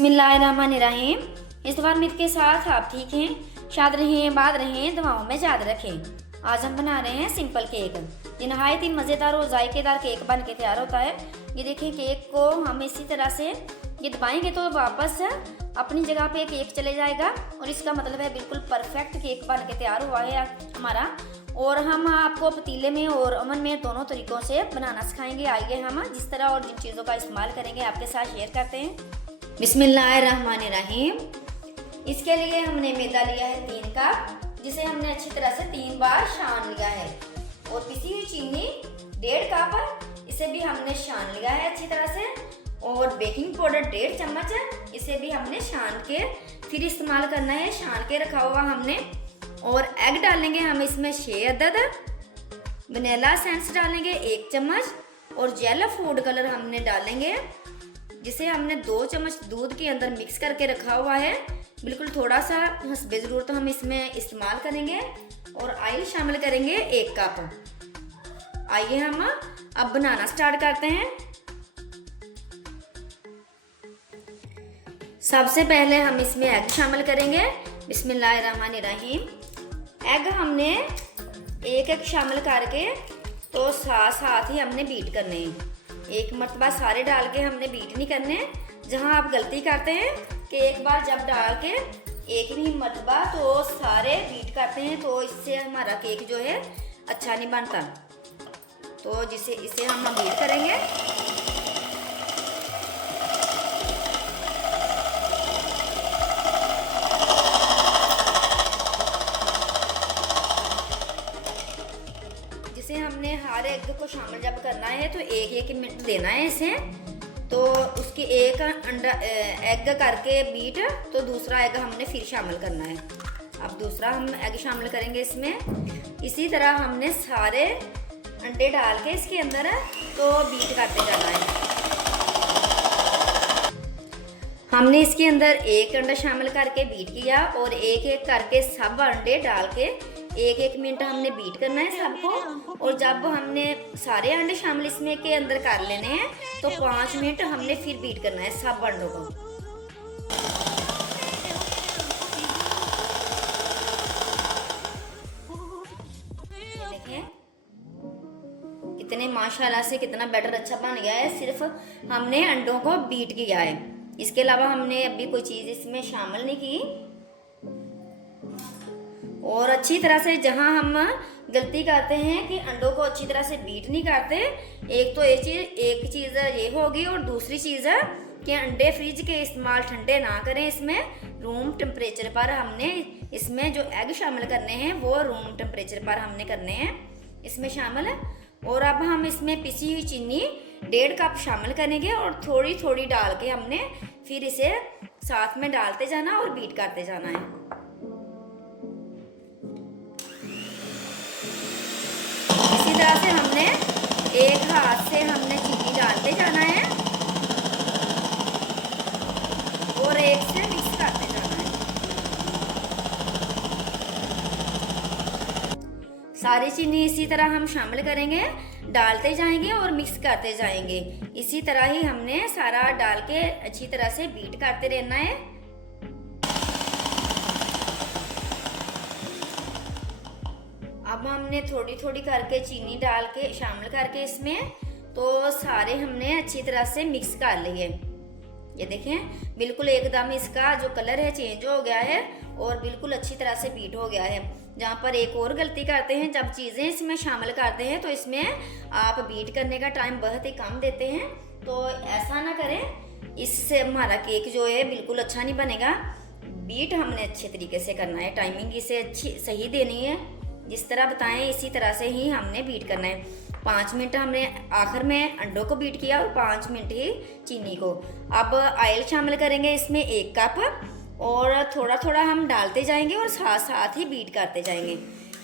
बिस्मिल्लाहिर्रहमानिर्रहीम। इस बार मित के साथ आप ठीक हैं, शाद रहें, बाद रहें, दुआओं में याद रखें। आज हम बना रहे हैं सिंपल केक। ये नहायत ही मज़ेदार और जायकेदार केक बन के तैयार होता है। ये देखिए, केक को हम इसी तरह से ये दबाएंगे तो वापस अपनी जगह पे केक चले जाएगा और इसका मतलब है बिल्कुल परफेक्ट केक बन के तैयार हुआ है हमारा। और हम आपको पतीले में और ओवन में दोनों तरीक़ों से बनाना सिखाएंगे। आइए हम जिस तरह और जिन चीज़ों का इस्तेमाल करेंगे आपके साथ शेयर करते हैं। बिस्मिल्लाहिर्रहमानिर्रहीम। इसके लिए हमने मैदा लिया है 3 कप, जिसे हमने अच्छी तरह से 3 बार छान लिया है। और पिसी हुई चीनी 1.5 कप, इसे भी हमने छान लिया है अच्छी तरह से। और बेकिंग पाउडर 1.5 चम्मच, इसे भी हमने छान के फिर इस्तेमाल करना है, छान के रखा हुआ हमने। और एग डालेंगे हम इसमें 6 अदद, वनीला एसेंस डालेंगे 1 चम्मच और जेल फूड कलर हमने डालेंगे, जिसे हमने 2 चम्मच दूध के अंदर मिक्स करके रखा हुआ है। बिल्कुल थोड़ा सा हस्बे ज़रूरत हम इसमें इस्तेमाल करेंगे। और ऑयल शामिल करेंगे 1 कप। आइए हम अब बनाना स्टार्ट करते हैं। सबसे पहले हम इसमें एग शामिल करेंगे। बिस्मिल्लाहिर्रहमानिर्रहीम। एग हमने एक शामिल करके तो साथ ही हमने बीट करने हैं। एक मरतबा सारे डाल के हमने बीट नहीं करने। जहां आप गलती करते हैं कि एक बार जब डाल के एक ही मरतबा तो सारे बीट करते हैं, तो इससे हमारा केक जो है अच्छा नहीं बनता। तो इसे हम बीट करेंगे। जिसे हमने हर एग को शामिल जब करना है तो 1-1 मिनट देना है इसे। तो उसकी एक अंडा एग करके बीट, तो दूसरा एग हमने फिर शामिल करना है। अब दूसरा हम एग शामिल करेंगे इसमें। इसी तरह हमने सारे अंडे डाल के इसके अंदर तो बीट करते जाना है। हमने इसके अंदर 1 अंडा शामिल करके बीट किया और 1-1 करके सब अंडे डाल के 1-1 मिनट हमने बीट करना है सबको। और जब हमने सारे अंडे शामिल इसमें के अंदर कर लेने हैं तो 5 मिनट हमने फिर बीट करना है सब अंडों को। देखें कितने माशाल्लाह से कितना बैटर अच्छा बन गया है। सिर्फ हमने अंडों को बीट किया है, इसके अलावा हमने अभी कोई चीज़ इसमें शामिल नहीं की। और अच्छी तरह से जहां हम गलती करते हैं कि अंडों को अच्छी तरह से बीट नहीं करते। एक तो एक चीज़ ये होगी और दूसरी चीज़ है कि अंडे फ्रिज के इस्तेमाल ठंडे ना करें। इसमें रूम टेम्परेचर पर हमने इसमें जो एग शामिल करने हैं वो रूम टेम्परेचर पर हमने करने हैं इसमें शामिल। और अब हम इसमें पिसी हुई चीनी 1.5 कप शामिल करेंगे और थोड़ी थोड़ी डाल के हमने फिर इसे साथ में डालते जाना और बीट करते जाना है। इसी तरह से हमने एक हाथ से हमने चीनी डालते जाना है और एक से मिक्स करते जाना है। सारी चीनी इसी तरह हम शामिल करेंगे, डालते जाएंगे और मिक्स करते जाएंगे। इसी तरह ही हमने सारा डाल के अच्छी तरह से बीट करते रहना है। अब हमने थोड़ी थोड़ी करके चीनी डाल के शामिल करके इसमें तो सारे हमने अच्छी तरह से मिक्स कर लिए। ये देखें बिल्कुल एकदम इसका जो कलर है चेंज हो गया है और बिल्कुल अच्छी तरह से बीट हो गया है। जहाँ पर एक और गलती करते हैं, जब चीज़ें इसमें शामिल करते हैं तो इसमें आप बीट करने का टाइम बहुत ही कम देते हैं, तो ऐसा ना करें। इससे हमारा केक जो है बिल्कुल अच्छा नहीं बनेगा। बीट हमने अच्छे तरीके से करना है, टाइमिंग इसे अच्छी सही देनी है। जिस तरह बताएं इसी तरह से ही हमने बीट करना है। 5 मिनट हमने आखिर में अंडों को बीट किया और 5 मिनट ही चीनी को। अब ऑयल शामिल करेंगे इसमें 1 कप और थोड़ा थोड़ा हम डालते जाएंगे और साथ साथ ही बीट करते जाएंगे।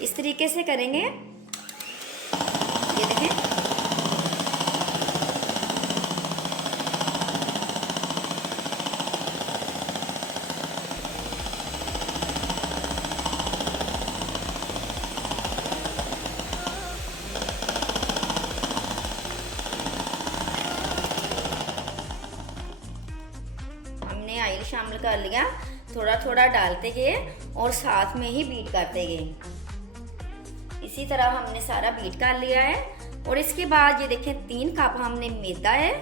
इस तरीके से करेंगे। ये देखें शामिल कर लिया, थोड़ा थोड़ा डालते गए और साथ में ही बीट करते गए। इसी तरह हमने सारा बीट कर लिया है। और इसके बाद ये देखें 3 कप हमने मैदा है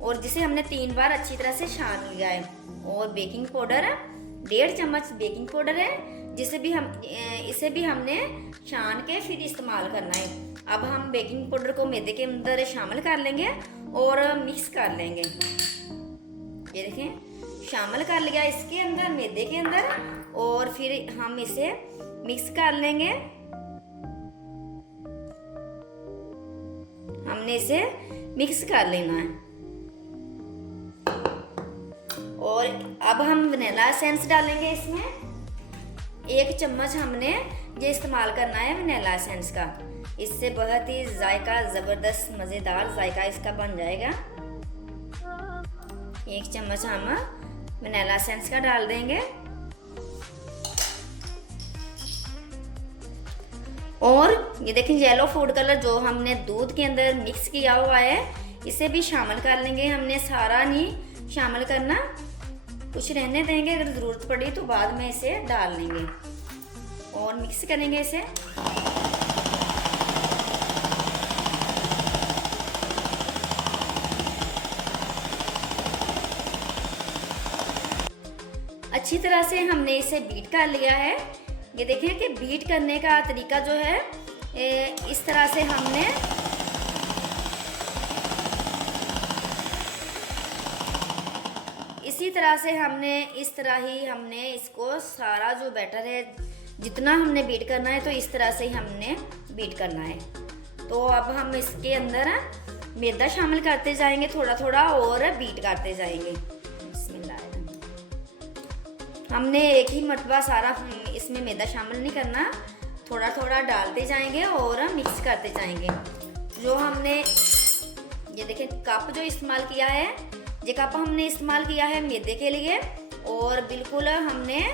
और जिसे हमने 3 बार अच्छी तरह से छान लिया है। और बेकिंग पाउडर 1.5 चम्मच बेकिंग पाउडर है, इसे भी हमने छान के फिर इस्तेमाल करना है। अब हम बेकिंग पाउडर को मैदे के अंदर शामिल कर लेंगे और मिक्स कर लेंगे। ये देखें शामिल कर लिया इसके अंदर, मैदे के अंदर, और फिर हम इसे मिक्स कर लेंगे। हमने इसे मिक्स कर लेना है। और अब हम वनीला एसेंस डालेंगे इसमें। 1 चम्मच हमने ये इस्तेमाल करना है वनीला एसेंस का। इससे बहुत ही जायका, ज़बरदस्त मज़ेदार जायका इसका बन जाएगा। 1 चम्मच हम वनीला एसेंस का डाल देंगे। और ये देखें येलो फूड कलर जो हमने दूध के अंदर मिक्स किया हुआ है, इसे भी शामिल कर लेंगे। हमने सारा नहीं शामिल करना, कुछ रहने देंगे, अगर ज़रूरत पड़ी तो बाद में इसे डाल लेंगे। और मिक्स करेंगे इसे। अच्छी तरह से हमने इसे बीट कर लिया है। ये देखें कि बीट करने का तरीका जो है इस तरह से हमने इसी तरह से इस तरह ही हमने इसको सारा जो बैटर है जितना हमने बीट करना है, तो इस तरह से ही हमने बीट करना है। तो अब हम इसके अंदर मैदा शामिल करते जाएंगे थोड़ा थोड़ा और बीट करते जाएंगे। हमने एक ही मरतबा सारा इसमें मैदा शामिल नहीं करना, थोड़ा थोड़ा डालते जाएंगे और मिक्स करते जाएंगे। जो हमने ये देखें कप जो इस्तेमाल किया है, ये कप हमने इस्तेमाल किया है मैदे के लिए। और बिल्कुल हमने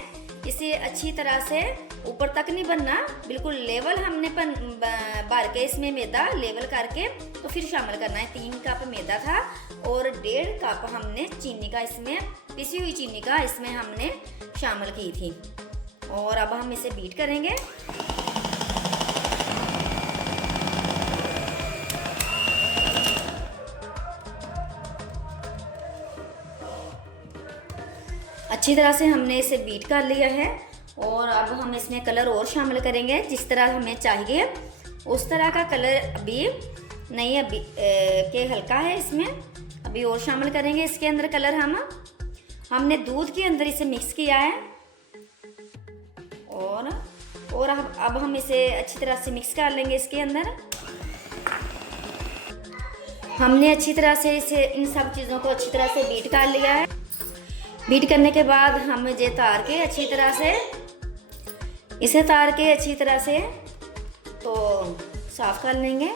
इसे अच्छी तरह से ऊपर तक नहीं बनना, बिल्कुल लेवल हमने भर के इसमें मैदा लेवल करके तो फिर शामिल करना है। 3 कप मैदा था और 1.5 कप हमने चीनी का, इसमें पिसी हुई चीनी का इसमें हमने शामिल की थी। और अब हम इसे बीट करेंगे। अच्छी तरह से हमने इसे बीट कर लिया है। और अब हम इसमें कलर और शामिल करेंगे, जिस तरह हमें चाहिए उस तरह का कलर अभी नहीं, अभी के हल्का है, इसमें अभी और शामिल करेंगे इसके अंदर कलर। हमने दूध के अंदर इसे मिक्स किया है। और अब हम इसे अच्छी तरह से मिक्स कर लेंगे इसके अंदर। हमने अच्छी तरह से इन सब चीज़ों को अच्छी तरह से बीट कर लिया है। बीट करने के बाद हम इसे तार के अच्छी तरह से तो साफ कर लेंगे।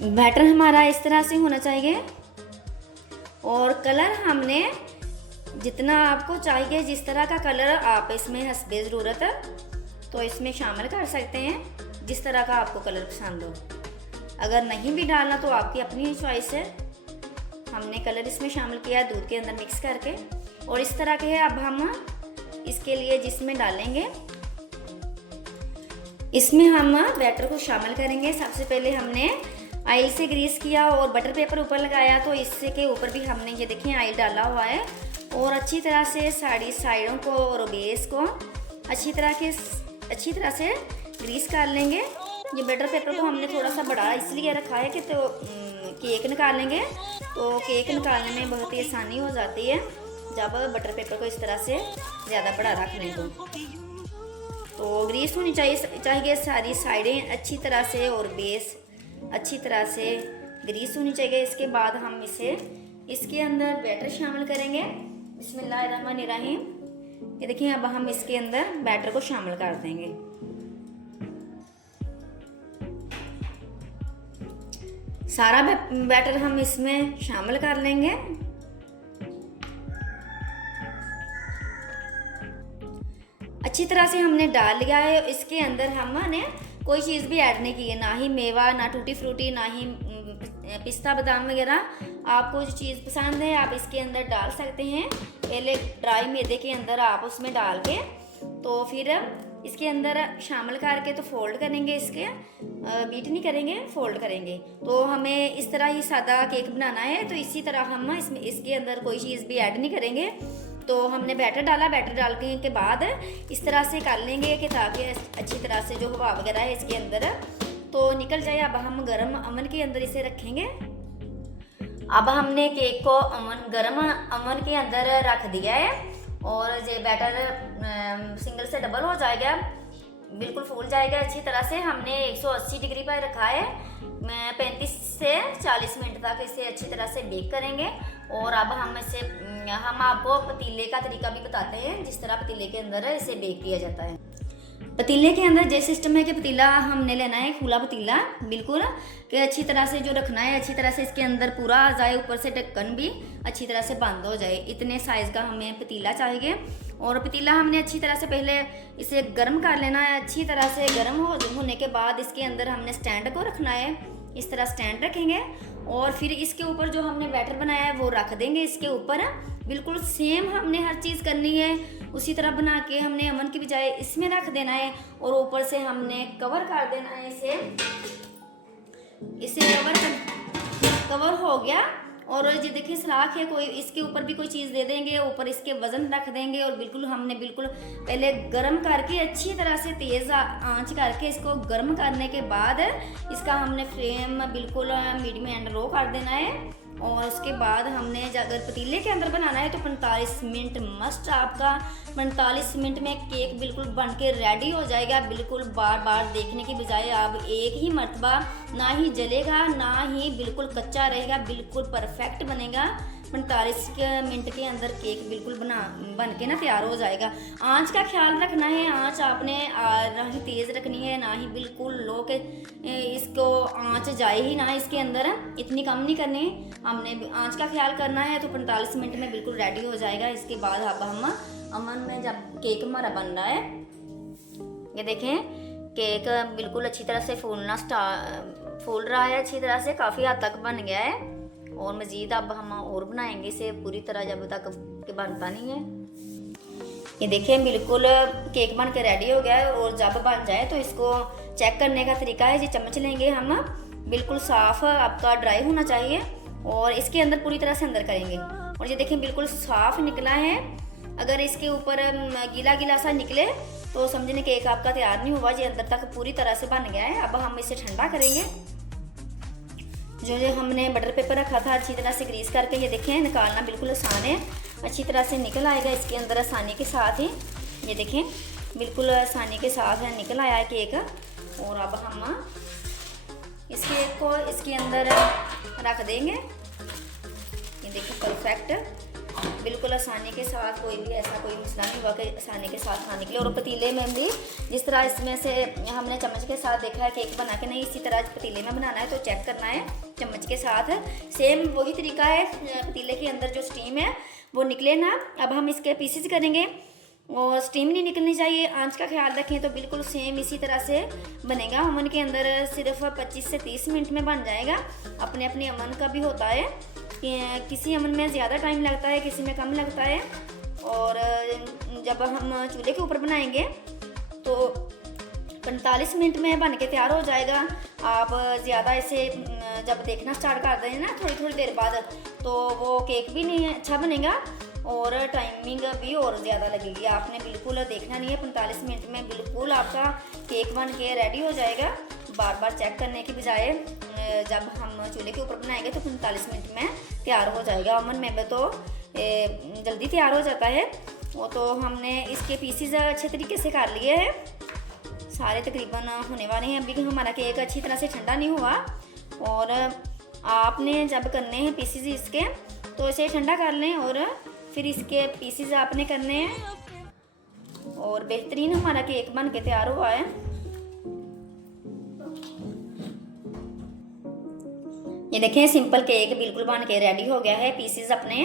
बैटर हमारा इस तरह से होना चाहिए। और कलर हमने जितना आपको चाहिए, जिस तरह का कलर आप इसमें हस्बे ज़रूरत तो इसमें शामिल कर सकते हैं, जिस तरह का आपको कलर पसंद हो। अगर नहीं भी डालना तो आपकी अपनी चॉइस है। हमने कलर इसमें शामिल किया है दूध के अंदर मिक्स करके। और इस तरह के है। अब हम इसके लिए जिसमें डालेंगे, इसमें हम बैटर को शामिल करेंगे। सबसे पहले हमने ऑयल से ग्रीस किया और बटर पेपर ऊपर लगाया, तो इससे के ऊपर भी हमने ये देखिए ऑयल डाला हुआ है। और अच्छी तरह से सारी साइडों को और बेस को अच्छी तरह से ग्रीस कर लेंगे। ये बटर पेपर को हमने थोड़ा सा बड़ा इसलिए रखा है कि तो केक निकालेंगे, तो केक निकालने में बहुत ही आसानी हो जाती है जब बटर पेपर को इस तरह से ज़्यादा बड़ा रख लें। तो ग्रीस होनी चाहिए सारी साइडें अच्छी तरह से और बेस अच्छी तरह से ग्रीस होनी चाहिए। इसके बाद हम इसके अंदर बैटर शामिल करेंगे। बिस्मिल्लाहिर्रहमानिर्रहीम। ये देखिए अब हम इसके अंदर बैटर को शामिल कर देंगे। सारा बैटर हम इसमें शामिल कर लेंगे। अच्छी तरह से हमने डाल लिया है। इसके अंदर हमने कोई चीज़ भी ऐड नहीं की है, ना ही मेवा, ना टूटी फ्रूटी, ना ही पिस्ता बादाम वगैरह आपको जो चीज़ पसंद है आप इसके अंदर डाल सकते हैं। पहले ड्राई मैदे के अंदर आप उसमें डाल के तो फिर इसके अंदर शामिल करके तो फोल्ड करेंगे, इसके बीट नहीं करेंगे, फोल्ड करेंगे। तो हमें इस तरह ही सादा केक बनाना है, तो इसी तरह हम इसमें इसके अंदर कोई चीज़ भी ऐड नहीं करेंगे। तो हमने बैटर डाला, बैटर डालने के बाद इस तरह से कर लेंगे कि ताकि अच्छी तरह से जो हवा वगैरह है इसके अंदर तो निकल जाए। अब हम गर्म अवन के अंदर इसे रखेंगे। अब हमने केक को गर्म अवन के अंदर रख दिया है और ये बैटर सिंगल से डबल हो जाएगा, बिल्कुल फूल जाएगा अच्छी तरह से। हमने 180 डिग्री पर रखा है, 35 से 40 मिनट तक इसे अच्छी तरह से बेक करेंगे। और अब हम आपको पतीले का तरीका भी बताते हैं, जिस तरह पतीले के अंदर इसे बेक किया जाता है। पतीले के अंदर जैसे सिस्टम है कि पतीला हमने लेना है खुला पतीला, बिल्कुल कि अच्छी तरह से जो रखना है, अच्छी तरह से इसके अंदर पूरा आ जाए, ऊपर से ढक्कन भी अच्छी तरह से बंद हो जाए, इतने साइज़ का हमें पतीला चाहिए। और पतीला हमने अच्छी तरह से पहले इसे गर्म कर लेना है। अच्छी तरह से गर्म होने के बाद इसके अंदर हमने स्टैंड को रखना है, इस तरह स्टैंड रखेंगे और फिर इसके ऊपर जो हमने बैटर बनाया है वो रख देंगे इसके ऊपर। बिल्कुल सेम हमने हर चीज़ करनी है, उसी तरह बना के हमने अवन की बजाय इसमें रख देना है और ऊपर से हमने कवर कर देना है इसे कवर हो गया। और ये देखिए सलाख है, कोई इसके ऊपर भी कोई चीज़ दे देंगे, ऊपर इसके वज़न रख देंगे और बिल्कुल हमने बिल्कुल पहले गर्म करके अच्छी तरह से तेज़ आंच करके इसको गर्म करने के बाद इसका हमने फ्लेम बिल्कुल मीडियम एंड लो कर देना है। और उसके बाद हमने अगर पतीले के अंदर बनाना है तो 45 मिनट मस्ट आपका। 45 मिनट में केक बिल्कुल बन के रेडी हो जाएगा। बिल्कुल बार बार देखने की बजाय आप एक ही मरतबा, ना ही जलेगा ना ही बिल्कुल कच्चा रहेगा, बिल्कुल परफेक्ट बनेगा। 45 मिनट के अंदर केक बिल्कुल बन के ना तैयार हो जाएगा। आंच का ख्याल रखना है, आंच आपने ना ही तेज़ रखनी है ना ही बिल्कुल लो के इसको आंच जाए ही ना इसके अंदर, इतनी कम नहीं करनी, हमने आंच का ख्याल करना है। तो 45 मिनट में बिल्कुल रेडी हो जाएगा। इसके बाद अब हम अवन में जब केक हमारा बन रहा है, ये देखें केक बिल्कुल अच्छी तरह से फूल रहा है, अच्छी तरह से काफ़ी हद तक बन गया है। और मज़ीद अब हम और बनाएंगे इसे पूरी तरह जब तक के बनता नहीं है। ये देखिए बिल्कुल केक बन के रेडी हो गया है। और जब बन जाए तो इसको चेक करने का तरीका है, ये चम्मच लेंगे हम, बिल्कुल साफ़ आपका ड्राई होना चाहिए और इसके अंदर पूरी तरह से अंदर करेंगे। और ये देखें बिल्कुल साफ़ निकला है। अगर इसके ऊपर गीला गीला सा निकले तो समझने केक आपका तैयार नहीं हुआ, ये अंदर तक पूरी तरह से बन गया है। अब हम इसे ठंडा करेंगे। जो हमने बटर पेपर रखा था अच्छी तरह से ग्रीस करके, ये देखें निकालना बिल्कुल आसान है, अच्छी तरह से निकल आएगा इसके अंदर आसानी के साथ ही। ये देखें बिल्कुल आसानी के साथ निकल आया है केक। और अब हम इस केक को इसके अंदर रख देंगे। ये देखिए परफेक्ट, बिल्कुल आसानी के साथ, कोई भी ऐसा कोई मसला नहीं हुआ कि आसानी के साथ खाने के लिए। और पतीले में भी जिस तरह इसमें से हमने चम्मच के साथ देखा है केक बना के, नहीं इसी तरह पतीले में बनाना है तो चेक करना है चम्मच के साथ। सेम वही तरीका है, पतीले के अंदर जो स्टीम है वो निकले ना। अब हम इसके पीसेस करेंगे और स्टीम नहीं निकलनी चाहिए, आंच का ख्याल रखें तो बिल्कुल सेम इसी तरह से बनेगा। अवन के अंदर सिर्फ 25 से 30 मिनट में बन जाएगा। अपने अपने अवन का भी होता है, किसी अवन में ज़्यादा टाइम लगता है, किसी में कम लगता है। और जब हम चूल्हे के ऊपर बनाएंगे तो 45 मिनट में बन के तैयार हो जाएगा। आप ज़्यादा इसे जब देखना स्टार्ट कर दें ना थोड़ी थोड़ी देर बाद, तो वो केक भी नहीं अच्छा बनेगा और टाइमिंग भी और ज़्यादा लगेगी। आपने बिल्कुल देखना नहीं है, 45 मिनट में बिल्कुल आपका केक बन के रेडी हो जाएगा। बार बार चेक करने की बजाय जब हम चूल्हे के ऊपर बनाएंगे तो 45 मिनट में तैयार हो जाएगा। अवन में तो जल्दी तैयार हो जाता है। वो तो हमने इसके पीसीज अच्छे तरीके से कर लिए हैं, सारे तकरीबन होने वाले हैं। अभी हमारा केक अच्छी तरह से ठंडा नहीं हुआ। और आपने जब करने हैं पीसीज इसके तो इसे ठंडा कर लें और फिर इसके पीसीज आपने करने हैं। और बेहतरीन हमारा केक बन के तैयार हुआ है। ये देखें सिंपल केक बिल्कुल बन के रेडी हो गया है। पीसीज अपने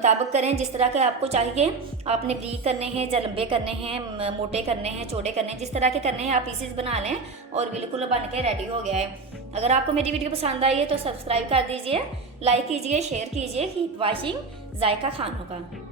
मुताबिक करें, जिस तरह के आपको चाहिए। आपने ब्रीक करने हैं या लंबे करने हैं, मोटे करने हैं, चौड़े करने हैं, जिस तरह के करने हैं आप पीसेस बना लें और बिल्कुल बन के रेडी हो गया है। अगर आपको मेरी वीडियो पसंद आई है तो सब्सक्राइब कर दीजिए, लाइक कीजिए, शेयर कीजिए। कीप वॉचिंग जायका खानों का।